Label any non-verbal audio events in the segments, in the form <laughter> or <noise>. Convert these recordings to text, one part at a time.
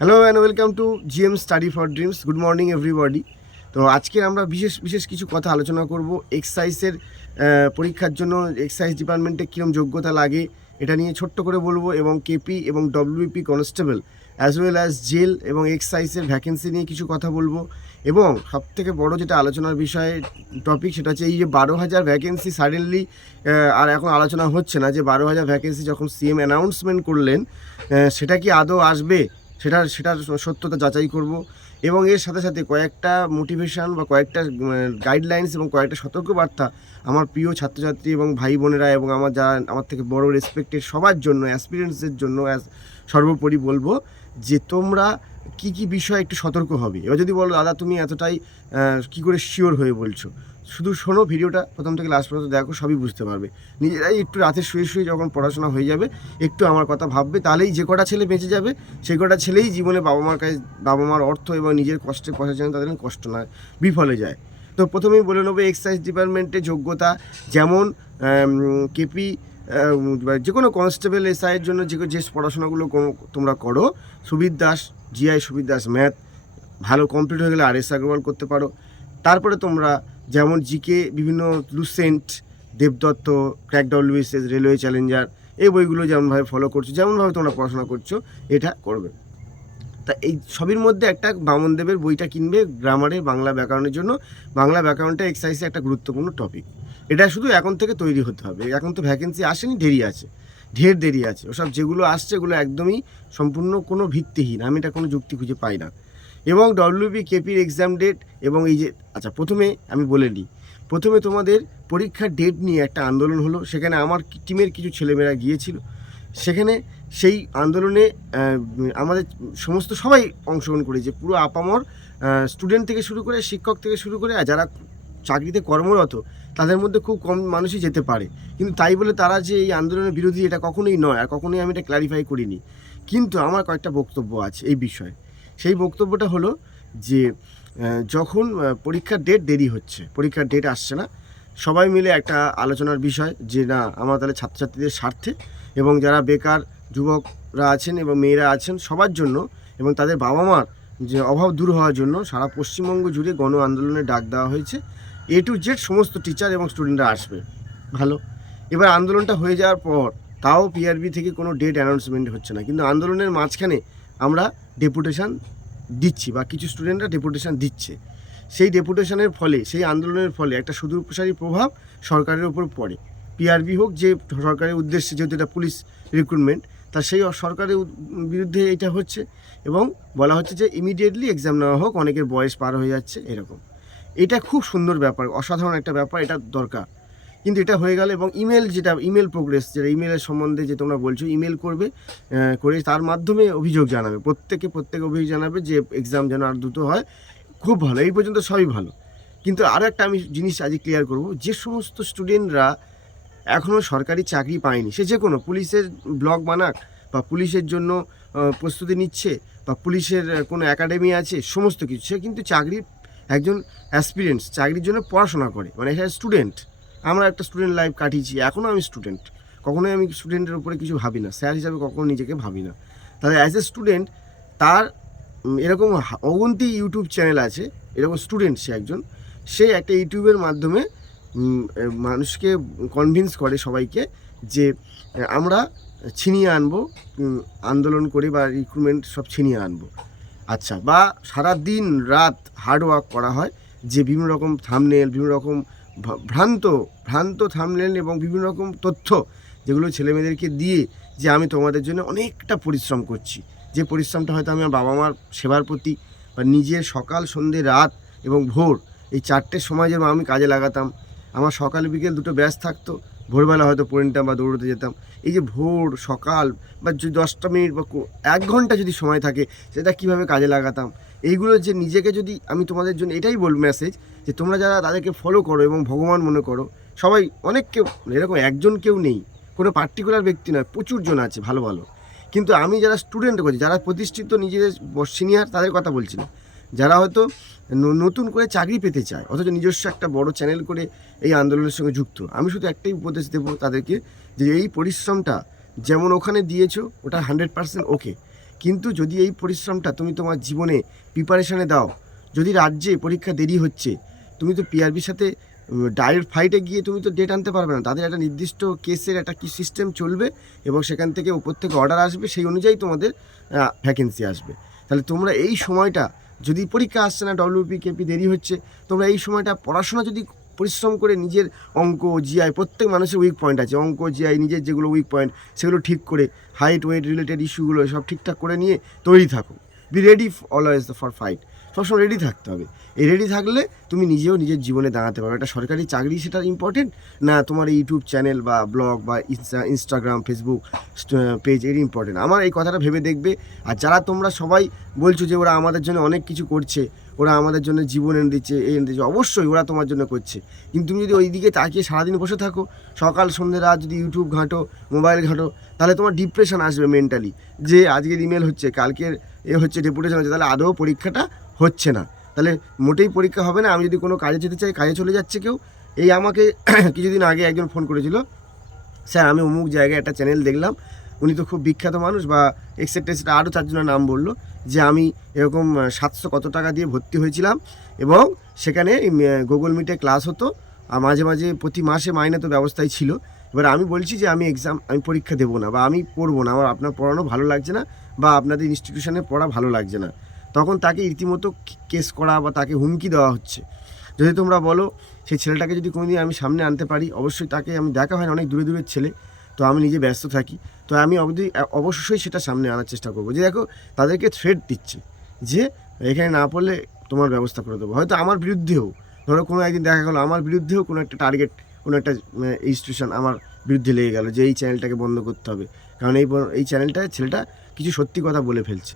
Hello and welcome to GM study for dreams good morning everybody তো আজকে আমরা বিশেষ বিশেষ কিছু কথা আলোচনা করব। এক্সাইজের পরীক্ষার জন্য এক্সাইজ ডিপার্টমেন্টে কীরকম যোগ্যতা লাগে এটা নিয়ে ছোট্ট করে বলব এবং কেপি এবং WP constable as well as jail এবং এক্সাইজের ভ্যাকেন্সি নিয়ে কিছু কথা বলব। এবং সবথেকে বড় যেটা আলোচনার বিষয়ে টপিক সেটা হচ্ছে এই যে বারো হাজার ভ্যাকেন্সি সাডেনলি আর এখন আলোচনা হচ্ছে না যে বারো হাজার ভ্যাকেন্সি যখন সিএম অ্যানাউন্সমেন্ট করলেন সেটা কি আদৌ আসবে? সেটার সেটার সত্যতা যাচাই করব এবং এর সাথে সাথে কয়েকটা মোটিভেশান বা কয়েকটা গাইডলাইন্স এবং কয়েকটা সতর্কবার্তা আমার প্রিয় ছাত্রছাত্রী এবং ভাই বোনেরা এবং আমার যারা আমার থেকে বড় রেসপেক্টেড সবার জন্য অ্যাসপিরেন্টসদের জন্য সর্বোপরি বলব যে তোমরা কি কি বিষয়ে একটু সতর্ক হবে। এবার যদি বলো, দাদা, তুমি এতটাই কি করে শিওর হয়ে বলছো? শুধু শোনো ভিডিওটা প্রথম থেকে লাস্ট পর্যন্ত দেখো, সবই বুঝতে পারবে। নিজেরাই একটু রাতে শুয়ে শুয়ে যখন পড়াশোনা হয়ে যাবে, একটু আমার কথা ভাববে, তাহলেই যে কটা ছেলে বেঁচে যাবে, সেই কটা ছেলেই জীবনে বাবা মার কাছে, বাবা মার অর্থ এবং নিজের কষ্টের পয়সা যেন তাদের কষ্ট না বিফলে যায়। তো প্রথমেই বলে নেব এক্সাইজ ডিপার্টমেন্টের যোগ্যতা যেমন কেপি যে কোনো কনস্টেবল এসআইয়ের জন্য যে যে পড়াশোনাগুলো তোমরা করো, সুবির দাস জিআই সুবির দাস ম্যাথ ভালো কমপ্লিট হয়ে গেলে আর এস আগরওয়াল করতে পারো। তারপরে তোমরা যেমন জিকে বিভিন্ন Lucent Debdatta crack WSS railway challenger এই বইগুলো যেমনভাবে ফলো করছ, যেমনভাবে তোমরা পড়াশোনা করছ, এটা করবে। তা এই সবের মধ্যে একটা বামনদেবের বইটা কিনবে গ্রামারে বাংলা ব্যাকরণের জন্য। বাংলা ব্যাকরণটা এক্সাইজে একটা গুরুত্বপূর্ণ টপিক এটা শুধু এখন থেকে তৈরি হতে হবে। এখন তো ভ্যাকেন্সি আসেনি, দেরি আছে। ঢের দেরি আছে। ওসব যেগুলো আসছে এগুলো একদমই সম্পূর্ণ কোনো ভিত্তিহীন। আমি এটা কোনো যুক্তি খুঁজে পাই না। এবং ডব্লিউবি কেপির এক্সাম ডেট এবং এই যে আচ্ছা প্রথমে আমি বলে নিই প্রথমে তোমাদের পরীক্ষার ডেট নিয়ে একটা আন্দোলন হলো। সেখানে আমার টিমের কিছু ছেলেমেয়েরা গিয়েছিল। সেখানে সেই আন্দোলনে আমাদের সমস্ত সবাই অংশগ্রহণ করেছে পুরো আপামর স্টুডেন্ট থেকে শুরু করে, শিক্ষক থেকে শুরু করে, আর যারা চাকরিতে কর্মরত, তাদের মধ্যে খুব কম মানুষই যেতে পারে। কিন্তু তাই বলে তারা যে এই আন্দোলনের বিরোধী, এটা কখনোই নয়। আর কখনোই আমি এটা ক্ল্যারিফাই করিনি। কিন্তু আমার কয়েকটা বক্তব্য আছে এই বিষয়ে। সেই বক্তব্যটা হলো যে যখন পরীক্ষার ডেট দেরি হচ্ছে, পরীক্ষার ডেট আসছে না, সবাই মিলে একটা আলোচনার বিষয় যে, না, আমার তাহলে ছাত্রছাত্রীদের স্বার্থে এবং যারা বেকার যুবকরা আছেন এবং মেয়েরা আছেন সবার জন্য এবং তাদের বাবা মার যে অভাব দূর হওয়ার জন্য সারা পশ্চিমবঙ্গ জুড়ে গণ আন্দোলনের ডাক দেওয়া হয়েছে। এ টু জেড সমস্ত টিচার এবং স্টুডেন্টরা আসবে। ভালো। এবার আন্দোলনটা হয়ে যাওয়ার পর তাও পিআরবি থেকে কোনো ডেট অ্যানাউন্সমেন্ট হচ্ছে না। কিন্তু আন্দোলনের মাঝখানে আমরা ডেপুটেশন দিচ্ছি বা কিছু স্টুডেন্টরা ডেপুটেশান দিচ্ছে। সেই ডেপুটেশনের ফলে, সেই আন্দোলনের ফলে একটা সুদূরপ্রসারী প্রভাব সরকারের ওপর পড়ে। পিআরবি হোক যে সরকারের উদ্দেশ্যে, যেহেতু এটা পুলিশ রিক্রুটমেন্ট তা সেই সরকারের বিরুদ্ধে এটা হচ্ছে এবং বলা হচ্ছে যে ইমিডিয়েটলি এক্সাম নেওয়া হোক, অনেকের বয়স পার হয়ে যাচ্ছে, এরকম। এটা খুব সুন্দর ব্যাপার, অসাধারণ একটা ব্যাপার, এটা দরকার। কিন্তু এটা হয়ে গেল এবং ইমেল যেটা ইমেল প্রোগ্রেস যেটা ইমেলের সম্বন্ধে যে তোমরা বলছো ইমেল করবে করে তার মাধ্যমে অভিযোগ জানাবে। প্রত্যেকে প্রত্যেকে অভিযোগ জানাবে যে এক্সাম যেন আর দ্রুত হয়। খুব ভালো, এই পর্যন্ত সবই ভালো। কিন্তু আরও একটা আমি জিনিস আজকে ক্লিয়ার করব, যে সমস্ত স্টুডেন্টরা এখনও সরকারি চাকরি পায়নি, সে যে কোনো পুলিশের ব্লক বানাক বা পুলিশের জন্য প্রস্তুতি নিচ্ছে বা পুলিশের কোনো একাডেমি আছে, সমস্ত কিছু, সে কিন্তু চাকরির একজন অ্যাসপিরেন্টস চাকরির জন্য পড়াশোনা করে মানে স্টুডেন্ট আমরা একটা স্টুডেন্ট লাইফ কাটিয়েছি এখনও আমি স্টুডেন্ট কখনোই আমি স্টুডেন্টের উপরে কিছু ভাবি না স্যার হিসাবে কখনো নিজেকে ভাবি না। তাহলে অ্যাজ এ স্টুডেন্ট তার এরকম অগন্তি ইউটিউব চ্যানেল আছে, এরকম স্টুডেন্ট সে একজন, সে একটা ইউটিউবের মাধ্যমে মানুষকে কনভিন্স করে সবাইকে যে আমরা ছিনিয়ে আনব আন্দোলন করে বা রিক্রুটমেন্ট সব ছিনিয়ে আনব। আচ্ছা বা সারা দিন রাত হার্ড ওয়ার্ক করা হয়, যে বিভিন্ন রকম থামনেল বিভিন্ন রকম ভ্রান্ত ভ্রান্ত থামলেন এবং বিভিন্ন রকম তথ্য যেগুলো ছেলেমেয়েদেরকে দিয়ে যে আমি তোমাদের জন্য অনেকটা পরিশ্রম করছি। যে পরিশ্রমটা হয়তো আমি আমার বাবা মার সেবার প্রতি বা নিজের সকাল সন্ধে রাত এবং ভোর এই চারটের সময় যেন আমি কাজে লাগাতাম। আমার সকাল, বিকেল দুটো ব্যাস থাকতো। ভোরবেলা হয়তো পড়ে নিতাম বা দৌড়তে যেতাম। এই যে ভোর, সকাল বা যদি দশটা মিনিট বা এক ঘণ্টা যদি সময় থাকে, সেটা কীভাবে কাজে লাগাতাম? এইগুলো যে নিজেকে যদি আমি তোমাদের জন্য এটাই বল মেসেজ যে তোমরা যারা তাদেরকে ফলো করো এবং ভগবান মনে করো, সবাই অনেক কেউ এরকম একজন কেউ নেই, কোনো পার্টিকুলার ব্যক্তি নয়, প্রচুর জন আছে, ভালো ভালো। কিন্তু আমি যারা স্টুডেন্ট করছি, যারা প্রতিষ্ঠিত নিজেদের সিনিয়র তাদের কথা বলছি না। যারা হয়তো নতুন করে চাকরি পেতে চায়, অথচ নিজস্ব একটা বড় চ্যানেল করে এই আন্দোলনের সঙ্গে যুক্ত। আমি শুধু একটাই উপদেশ দেবো তাদেরকে যে এই পরিশ্রমটা যেমন ওখানে দিয়েছ, ওটা হান্ড্রেড পার্সেন্ট ওকে কিন্তু যদি এই পরিশ্রমটা তুমি তোমার জীবনে প্রিপারেশনে দাও, যদি রাজ্যে পরীক্ষা দেরি হচ্ছে, তুমি তো পিআরবির সাথে ডাইরেক্ট ফাইটে গিয়ে তুমি তো ডেট আনতে পারবে না। তাদের একটা নির্দিষ্ট কেসের একটা কি সিস্টেম চলবে এবং সেখান থেকে উপর থেকে অর্ডার আসবে, সেই অনুযায়ী তোমাদের ভ্যাকেন্সি আসবে। তাহলে তোমরা এই সময়টা যদি পরীক্ষা আসছে না ডব্লিউপি কেপি দেরি হচ্ছে, তোমরা এই সময়টা পড়াশোনা যদি পরিশ্রম করে নিজের অঙ্ক জিআই প্রত্যেক মানুষের উইক পয়েন্ট আছে। অঙ্ক জিআই নিজের যেগুলো উইক পয়েন্ট সেগুলো ঠিক করে হাইট ওয়েট রিলেটেড ইস্যুগুলো সব ঠিকঠাক করে নিয়ে তৈরি থাকো। Be ready always for fight সবসময় রেডি থাকতে হবে। এই রেডি থাকলে তুমি নিজেও নিজের জীবনে দাঁড়াতে পারবে একটা সরকারি চাকরি সেটা ইম্পর্টেন্ট না, তোমার ইউটিউব চ্যানেল বা ব্লগ বা ইনস্টা ইনস্টাগ্রাম ফেসবুক পেজ এর ইম্পর্টেন্ট আমার এই কথাটা ভেবে দেখবে। আর যারা তোমরা সবাই বলছো যে ওরা আমাদের জন্য অনেক কিছু করছে ওরা আমাদের জন্য জীবন এনে দিচ্ছে এই এনে দিচ্ছে। অবশ্যই ওরা তোমার জন্য করছে। কিন্তু তুমি যদি ওই দিকে তাকিয়ে সারাদিন বসে থাকো, সকাল, সন্ধ্যে, রাত যদি ইউটিউব ঘাঁটো, মোবাইল ঘাঁটো, তাহলে তোমার ডিপ্রেশন আসবে মেন্টালি যে আজকের ইমেল হচ্ছে, কালকের এ হচ্ছে ডেপুটেশন হচ্ছে, তাহলে আদৌ পরীক্ষাটা হচ্ছে না। তাহলে মোটেই পরীক্ষা হবে না। আমি যদি কোনো কাজে যেতে চাই, কাজে চলে যাচ্ছে কেউ, এই আমাকে <coughs> কিছুদিন আগে একজন ফোন করেছিল। স্যার, আমি অমুক জায়গায় একটা চ্যানেল দেখলাম উনি তো খুব বিখ্যাত মানুষ বা এক্সেট্রা এক্সেট্রা আরও চারজনের নাম বলল যে আমি এরকম সাতশো কত টাকা দিয়ে ভর্তি হয়েছিলাম এবং সেখানে গুগল মিটে ক্লাস হতো। আর মাঝে মাঝে প্রতি মাসে মাইনে তো ব্যবস্থাই ছিল। এবার আমি বলছি যে আমি এক্সাম আমি পরীক্ষা দেবো না বা আমি পড়ব না, আমার আপনার পড়ানো ভালো লাগছে না বা আপনাদের ইনস্টিটিউশনে পড়া ভালো লাগছে না। তখন তাকে রীতিমতো কেস করা বা তাকে হুমকি দেওয়া হচ্ছে। যদি তোমরা বলো, সেই ছেলেটাকে যদি কোনোদিন আমি সামনে আনতে পারি, অবশ্যই তাকে আমি, দেখা হয় অনেক দূরে দূরের ছেলে। তো আমি নিজে ব্যস্ত থাকি, তো আমি অবধি অবশ্যই সেটা সামনে আনার চেষ্টা করব। যে দেখো, তাদেরকে থ্রেড দিচ্ছে যে এখানে না পড়লে তোমার ব্যবস্থা করে দেবো। হয়তো আমার বিরুদ্ধেও, ধরো কোনো একদিন দেখা গেলো, আমার বিরুদ্ধেও কোনো একটা টার্গেট কোনো একটা ইনস্টিটিউশন আমার বিরুদ্ধে লেগে গেলো যে এই চ্যানেলটাকে বন্ধ করতে হবে। কারণ এই এই চ্যানেলটায় ছেলেটা কিছু সত্যি কথা বলে ফেলছে।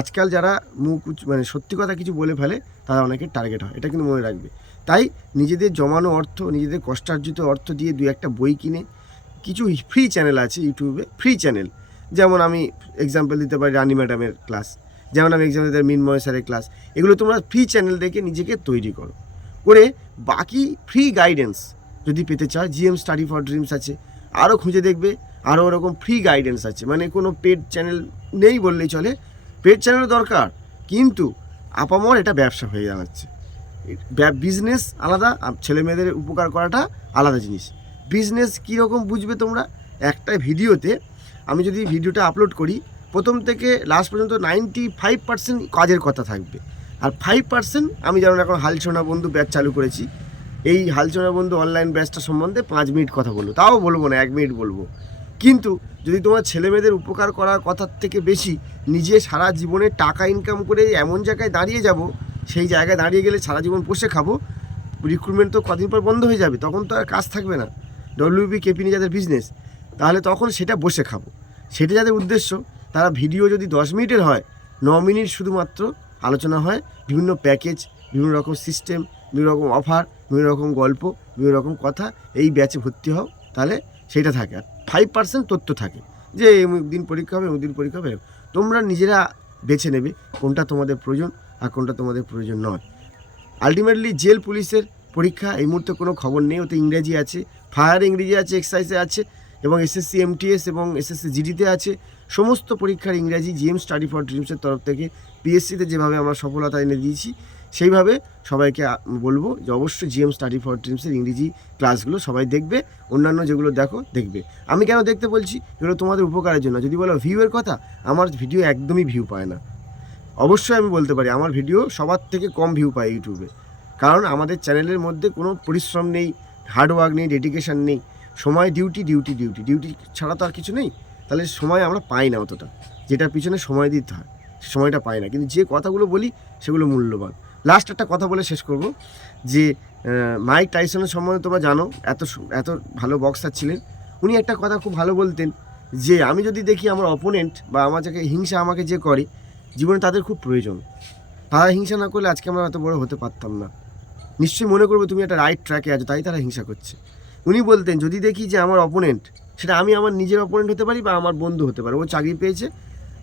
আজকাল যারা মুখ মানে সত্যি কথা কিছু বলে ফেলে, তারা অনেকের টার্গেট হয়, এটা কিন্তু মনে রাখবে। তাই নিজেদের জমানো অর্থ, নিজেদের কষ্টার্জিত অর্থ দিয়ে দু একটা বই কিনে কিছু ফ্রি চ্যানেল আছে ইউটিউবে ফ্রি চ্যানেল যেমন আমি এক্সাম্পল দিতে পারি রানি ম্যাডামের ক্লাস যেমন আমি এক্সাম্পল দিতে পারি মিনময় স্যারের ক্লাস এগুলো তোমরা ফ্রি চ্যানেল দেখে নিজেকে তৈরি করো। করে বাকি ফ্রি গাইডেন্স যদি পেতে চাও জিএম স্টাডি ফর ড্রিমস আছে। আরও খুঁজে দেখবে আরও ওরকম ফ্রি গাইডেন্স আছে। মানে কোনো পেড চ্যানেল নেই বললেই চলে। পেড চ্যানেল দরকার, কিন্তু আপামর এটা ব্যবসা হয়ে দাঁড়াচ্ছে। বিজনেস আলাদা ছেলে মেয়েদের উপকার করাটা আলাদা জিনিস। বিজনেস কীরকম বুঝবে তোমরা? একটা ভিডিওতে আমি যদি ভিডিওটা আপলোড করি, প্রথম থেকে লাস্ট পর্যন্ত নাইনটি ফাইভ পার্সেন্ট কাজের কথা থাকবে। আর ফাইভ পার্সেন্ট আমি যেমন এখন হালছোনা বন্ধু ব্যাচ চালু করেছি, এই হালছোনা বন্ধু অনলাইন ব্যাচটা সম্বন্ধে পাঁচ মিনিট কথা বলব। তাও বলব না, এক মিনিট বলব। কিন্তু যদি তোমার ছেলে মেয়েদের উপকার করার কথার থেকে বেশি নিজে সারা জীবনে টাকা ইনকাম করে এমন জায়গায় দাঁড়িয়ে যাব, সেই জায়গায় দাঁড়িয়ে গেলে সারা জীবন বসে খাব রিক্রুটমেন্ট তো কদিন পর বন্ধ হয়ে যাবে, তখন তো আর কাজ থাকবে না। ডব্লিউপি কেপি নিয়ে যাদের বিজনেস তাহলে তখন সেটা বসে খাব। সেটা যাদের উদ্দেশ্য, তারা ভিডিও যদি দশ মিনিটের হয়, ন মিনিট শুধুমাত্র আলোচনা হয়, বিভিন্ন প্যাকেজ বিভিন্ন রকম সিস্টেম বিভিন্ন রকম অফার বিভিন্ন রকম গল্প, বিভিন্ন রকম কথা, এই ব্যাচে ভর্তি হও, তাহলে সেটা থাকে। আর ফাইভ পার্সেন্ট তথ্য থাকে, যে এমুক দিন পরীক্ষা হবে এমুক দিন পরীক্ষা হবে তোমরা নিজেরা বেছে নেবে কোনটা তোমাদের প্রয়োজন আর কোনটা তোমাদের প্রয়োজন নয়। আলটিমেটলি জেল পুলিশের পরীক্ষা, এই মুহূর্তে কোনো খবর নেই, ওতে ইংরেজি আছে ফায়ার ইংরেজি আছে, এক্সাইজে আছে এবং এসএসসি এমটিএস এবং এসএসসি জিডিতে আছে। সমস্ত পরীক্ষার ইংরাজি জিএম স্টাডি ফর ড্রিমসের তরফ থেকে পিএসসিতে যেভাবে আমরা সফলতা এনে দিয়েছি, সেইভাবে সবাইকে বলব যে অবশ্যই জিএম স্টাডি ফর ড্রিমসের ইংরেজি ক্লাসগুলো সবাই দেখবে, অন্যান্য যেগুলো দেখো, দেখবে। আমি কেন দেখতে বলছি? এগুলো তোমাদের উপকারের জন্য। যদি বলো ভিউয়ের কথা, আমার ভিডিও একদমই ভিউ পায় না। অবশ্যই আমি বলতে পারি, আমার ভিডিও সবার থেকে কম ভিউ পায় ইউটিউবে কারণ আমাদের চ্যানেলের মধ্যে কোনো পরিশ্রম নেই হার্ডওয়ার্ক নেই ডেডিকেশন নেই, সময় ডিউটি ডিউটি ডিউটি ডিউটি ছাড়া তো আর কিছু নেই। তাহলে সময় আমরা পাই না অতটা। যেটার পিছনে সময় দিতে হয়, সময়টা পাই না। কিন্তু যে কথাগুলো বলি, সেগুলো মূল্যবান। লাস্ট একটা কথা বলে শেষ করব, যে মাইক টাইসনের সম্বন্ধে তোমরা জানো, এত এত ভালো বক্সার ছিলেন। উনি একটা কথা খুব ভালো বলতেন, যে, আমি যদি দেখি আমার অপোনেন্ট বা আমার যাকে হিংসা আমাকে যে করে, জীবনে তাদের খুব প্রয়োজন। তারা হিংসা না করলে আজকে আমরা এত বড় হতে পারতাম না। নিশ্চয়ই মনে করব তুমি একটা রাইট ট্র্যাকে আছো, তাই তারা হিংসা করছে। উনি বলতেন, যদি দেখি যে আমার অপোনেন্ট সেটা আমি আমার নিজের অপোনেন্ট হতে পারি বা আমার বন্ধু হতে পারে। ও চাকরি পেয়েছে,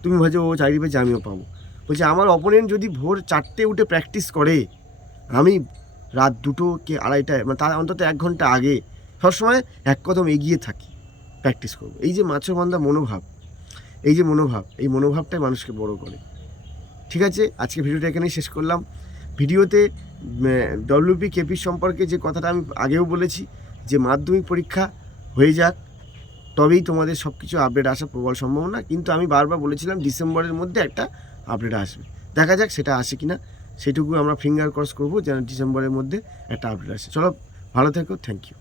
তুমি ভাবছ ও চাকরি পেয়েছে, আমিও পাবো। বলছে, আমার অপোনেন্ট যদি ভোর চারটে উঠে প্র্যাকটিস করে, আমি রাত দুটো কি আড়াইটায় মানে তার অন্তত এক ঘণ্টা আগে সবসময় এক কদম এগিয়ে থাকি প্র্যাকটিস করব। এই যে মাছবন্ধা মনোভাব, এই যে মনোভাব, এই মনোভাবটাই মানুষকে বড় করে। ঠিক আছে? আজকে ভিডিওটা এখানেই শেষ করলাম। ভিডিওতে ডব্লিউপি কেপি সম্পর্কে যে কথাটা আমি আগেও বলেছি, যে মাধ্যমিক পরীক্ষা হয়ে যাক, তবেই তোমাদের সব কিছু আপডেট আসার প্রবল সম্ভাবনা। কিন্তু আমি বারবার বলেছিলাম, ডিসেম্বরের মধ্যে একটা আপডেট আসবে। দেখা যাক সেটা আসে কি না সেটুকু আমরা ফিঙ্গার ক্রস করব, যেন ডিসেম্বরের মধ্যে একটা আপডেট আসে। চলো, ভালো থেকো থ্যাংক ইউ